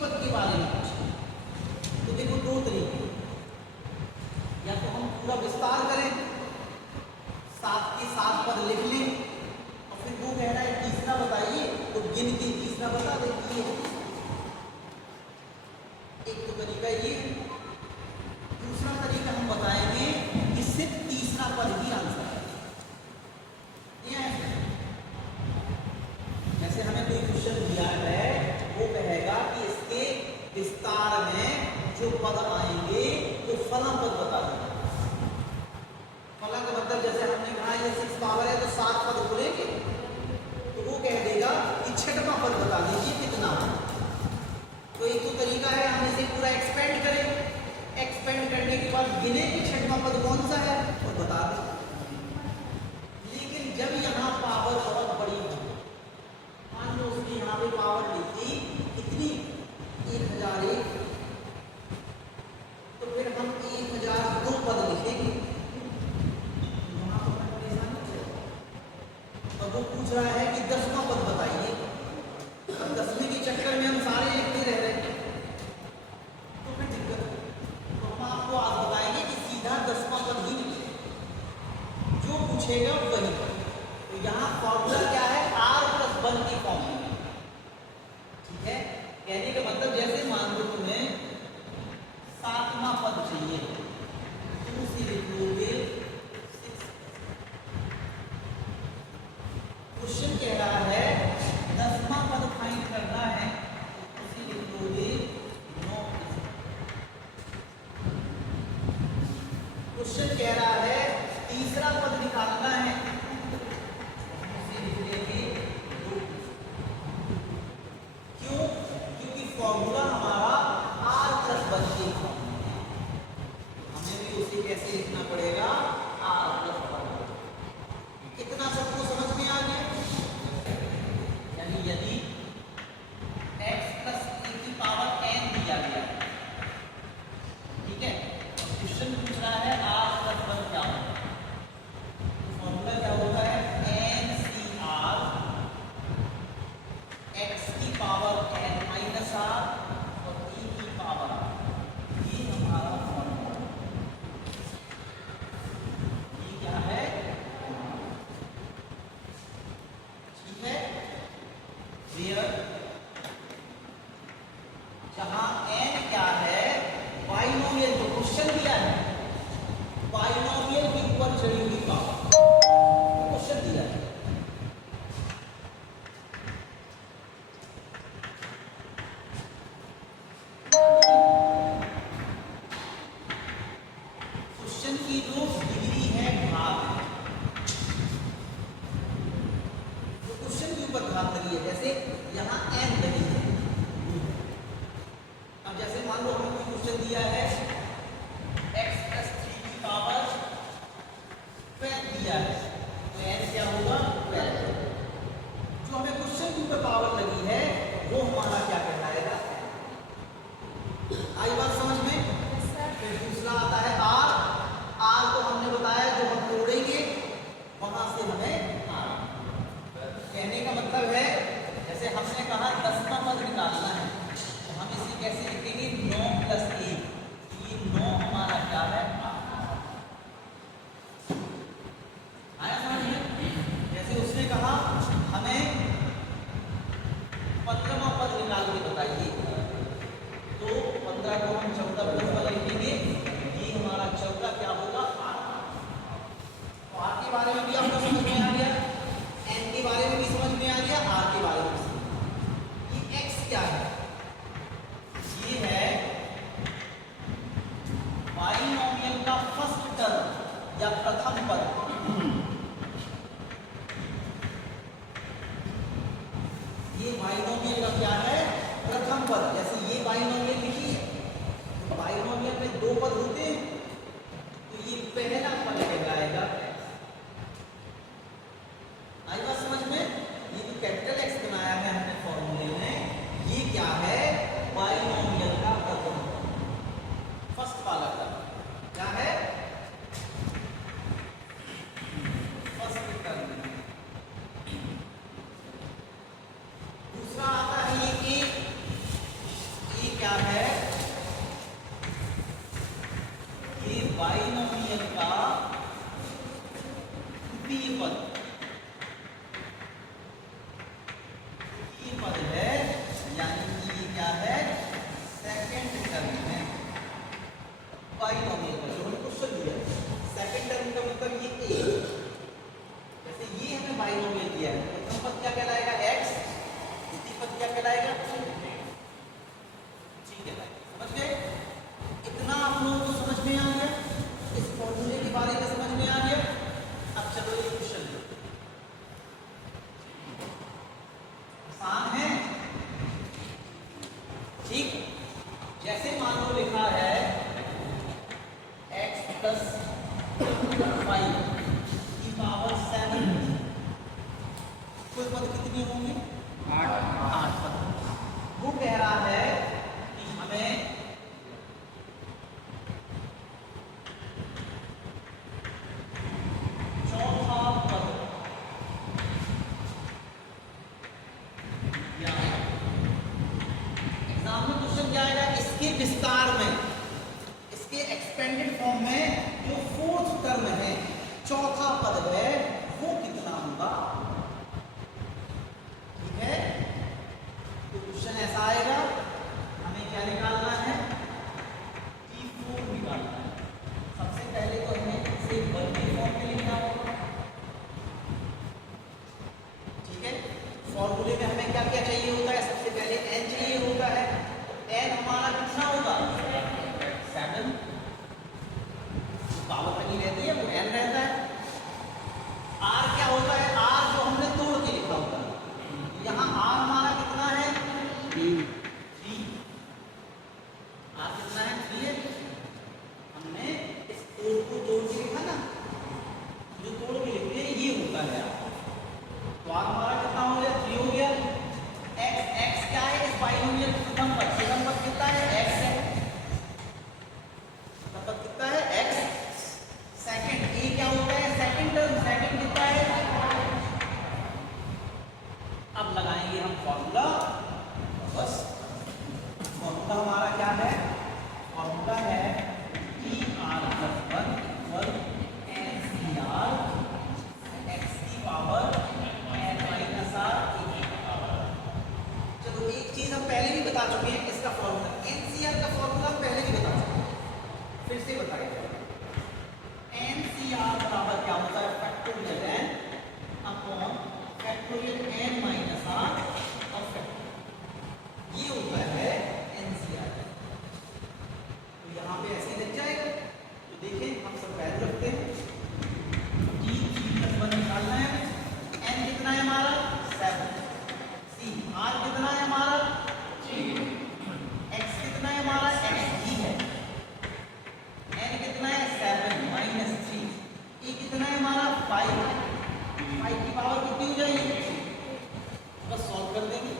पद के बारे में पूछे तो देखो दो तरीके, या तो हम पूरा विस्तार करें, 7 के 7 पद लिख लें और फिर वो कह रहा है तीसरा बताइए तो गिन के तीसरा बता देती है। एक तो तरीका ये। दूसरा तरीका हम बताएंगे कि सिर्फ तीसरा पद ही आंसर है। जैसे हमें कोई क्वेश्चन दिया है, वो कहेगा कि इसके विस्तार में जो पद आएंगे तो फला पद बता देंगे। फला का मतलब जैसे हमने कहा ये 6 पावर है तो 7 पद बोलेंगे, तो वो कह देगा कि 6वां पद बता दीजिए कितना है। तो एक तो तरीका है हम इसे पूरा एक्सपेंड करें, एक्सपेंड करने के बाद गिने कि 6वां पद कौन सा है और बता दें। लेकिन जब यहाँ पावर बहुत बड़ी हो, मान लो उसने यहाँ पे पावर लिखी कितनी 1001, तो फिर हम 1002 पद लिखेंगे, वहाँ पर परेशानी चलेगा। और वो पूछ रहा है कि 10वां पद बताइए, अब 10वें के चक्कर में हम सारे लिखते रह रहे हैं तो फिर दिक्कत है। तो हम आपको आज बताएंगे कि सीधा 10वां पद ही लिखें, जो पूछेगा वही। तो यहाँ फॉर्मूला क्या है, r+1 की फॉर्मूला। ठीक है, कहने का मतलब जैसे मान लो तुम्हें 7वां पद चाहिए, तुम उसे लिख लोगे 6। क्वेश्चन कह रहा है 10वां पद फाइंड करना है, तो उसे लिख लोगे 9। क्वेश्चन कह रहा है तीसरा पद निकालना है, उसे लिख लेंगे 2। क्यों? क्योंकि फॉर्मूला हमारा r+1 की फॉर्मूला है, हमें भी उसे कैसे लिखना पड़ेगा, r+1। कितना सबको समझ में आ गया? यानी यदि x+a की पावर n दिया गया, ठीक है, क्वेश्चन पूछ रहा है r+1 क्या होगा, फॉर्मूला क्या होता है, NCR x की पावर n माइनस r और e की पावर r। ये हमारा फॉर्मूला, ये क्या है, ठीक है। जहां n क्या है, बाइनोमियल, जो क्वेश्चन दिया है बाइनोमियल के ऊपर चढ़ी हुई पावर, क्वेश्चन दिया है। क्वेश्चन की जो डिग्री है घात है, तो क्वेश्चन के ऊपर घात लगी है। जैसे यहाँ n लगी है, अब जैसे मान लो हमें कोई क्वेश्चन दिया है x+3 की पावर 12 दिया है, तो n क्या होगा, 12। जो हमें क्वेश्चन के ऊपर पावर लगी है वो हमारा क्या कहलाएगा, आई बात समझ में? फिर दूसरा आता है r तो हमने बताया जो हम तोड़ेंगे वहां से हमें r। कहने का मतलब है जैसे हमने कहा 10वां पद निकालना है, तो हम इसे कैसे लिखेंगे, 9+1। ये 9 हमारा क्या है, आया समझ में? जैसे उसने कहा हमें 15वां पद निकाल के बताइए, तो 15 को हम 14+1 लिखेंगे, ये हमारा 14 क्या होगा, r के बारे में भी आपको समझ में आ गया, n के बारे में भी समझ में आ गया, r के बारे में भी समझ में आ गया। ये x क्या है, ये है बाइनोमियल का फर्स्ट टर्म या प्रथम पद। ये बाइनोमियल का क्या है, प्रथम पद। जैसे ये बाइनोमियल लिखी है, तो बाइनोमियल में 2 पद होते हैं, तो ये पहला पद कहलाएगा। आई बात समझ में? ये जो कैपिटल X बनाया है हमने फॉर्मूले में, ये क्या है, इसके विस्तार में, इसके एक्सपेंडेड फॉर्म में जो फोर्थ टर्म है, चौथा पद है, वो कितना होगा? ठीक है, तो क्वेश्चन ऐसा आएगा, हमें क्या निकालना है? T4 निकालना है। सबसे पहले तो हमें इसे वन के फॉर्म में लिखना होगा। ठीक है, फॉर्मूले में हमें क्या क्या चाहिए होता है? सबसे पहले n चाहिए होता है। तो n हमारा कितना होगा? 7। पावर बनी रहती है वो n रहता है। r क्या होता है? r जो हमने तोड़ के लिखा होता है, यहाँ r हमारा कितना है? 3। r कितना है? 3 है। हमने इस को तोड़ के लिखा ना, जो तोड़ के लिखते हैं ये होता है r। तो r हमारा कितना हो गया? 3 हो गया। x क्या है? इस बाइनोमियल प्रथम पद कितना है? x है। प्रथम पद कितना है? x। सेकंड a क्या होता है? सेकंड टर्म, सेकंड कितना है? अब लगाएंगे हम फॉर्मूला। बस फॉर्मूला हमारा क्या है? फॉर्मूला है TR + 1 = NCR x की पावर n - r e की पावर। चलो एक चीज हम पहले भी बता चुके हैं, इसका फॉर्मूला NCR का फॉर्मूला हम पहले भी बता चुके हैं, फिर से बताएंगे। NCR बराबर क्या होता है? Factorial n upon factorial n - r और फैक्टोरियल, ये होता है NCR। तो यहाँ पे ऐसे लग जाएगा। तो देखें, हम सब वैल्यू रखते हैं। T3 + 1 निकालना है। n कितना है हमारा? 7। C r कितना है हमारा? 3। x कितना है हमारा? x ही है। n कितना है? 7 - 3। e कितना है हमारा? 5। 5 की पावर कितनी हो जाएगी? बस सॉल्व कर देंगे।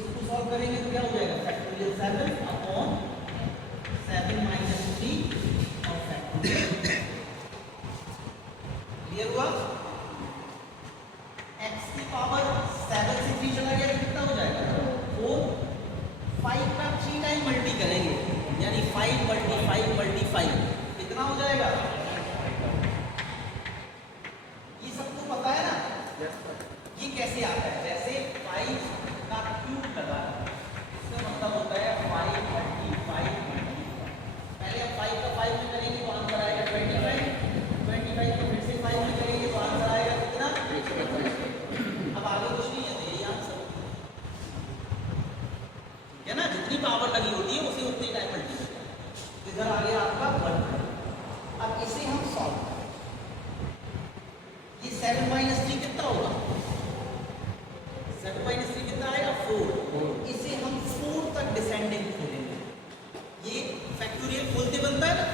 इसको सॉल्व करेंगे तो क्या हो जाएगा? फैक्टोरियल 7 अपॉन 7 - 3 और फैक्टोरियल। क्लियर हुआ? x की पावर 7 से 3 चला गया तो कितना हो जाएगा? 4। 5 का 3 टाइम मल्टी करेंगे, यानी 5 × 5 × 5 कितना हो जाएगा? ये सबको पता है ना? ये कैसे आता है? जैसे 5 का क्यूब लगा, इसका मतलब होता है 5 × 5 × 5। पहले हम 5 का 5 में करेंगे तो आंसर आएगा 25। 25 को फिर से 5 में करेंगे तो आंसर आएगा कितना? 25। अब आगे कुछ नहीं है, तो यही आंसर है ना। जितनी पावर लगी होती है उसे उतनी टाइम मल्टी करते हैं। इधर आ गया आपका 1। अब इसे हम सॉल्व करें। ये 7 - 3 कितना होगा? 7 - 3 कितना आएगा? 4। इसे हम 4 तक डिसेंडिंग खोलेंगे। ये फैक्टोरियल खोलते बनता है ना,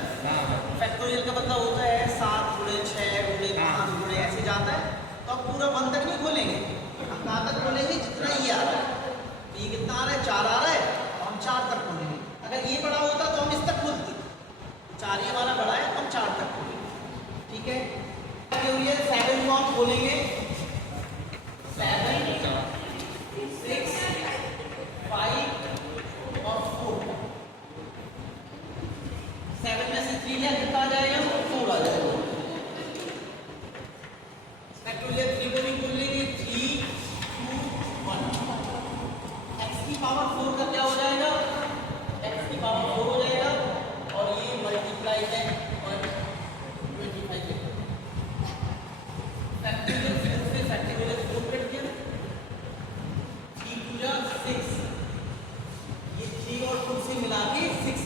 फैक्टोरियल का मतलब होता है 7 × 6 × 5 × ऐसे जाता है। तो अब पूरा 1 तक नहीं खोलेंगे, हम कहाँ तक खोलेंगे? जितना ये आ रहा है। तो ये कितना आ रहा है? 4 आ रहा है, तो हम 4 तक खोलेंगे। अगर ये बड़ा होता तो हम इस तक खोलते, 4 ये हमारा बड़ा है तो हम 4 तक खोलेंगे। ठीक है, फैक्टोरियल 7 को हम खोलेंगे। 7 6 5 और 4। 7 में से 3 कितना आ जाएगा? 4 आ जाएगा। फैक्टोरियल 3 को भी खोल लेंगे। 3 2 1। x की पावर 4 का क्या हो जाएगा? x की पावर 4 हो जाएगा और ये मल्टीप्लाई है और 25 है। फैक्टोरियल से फैक्टोरियल 4 कट गया। 3 × 6, ये 3 और 2 से मिला के 6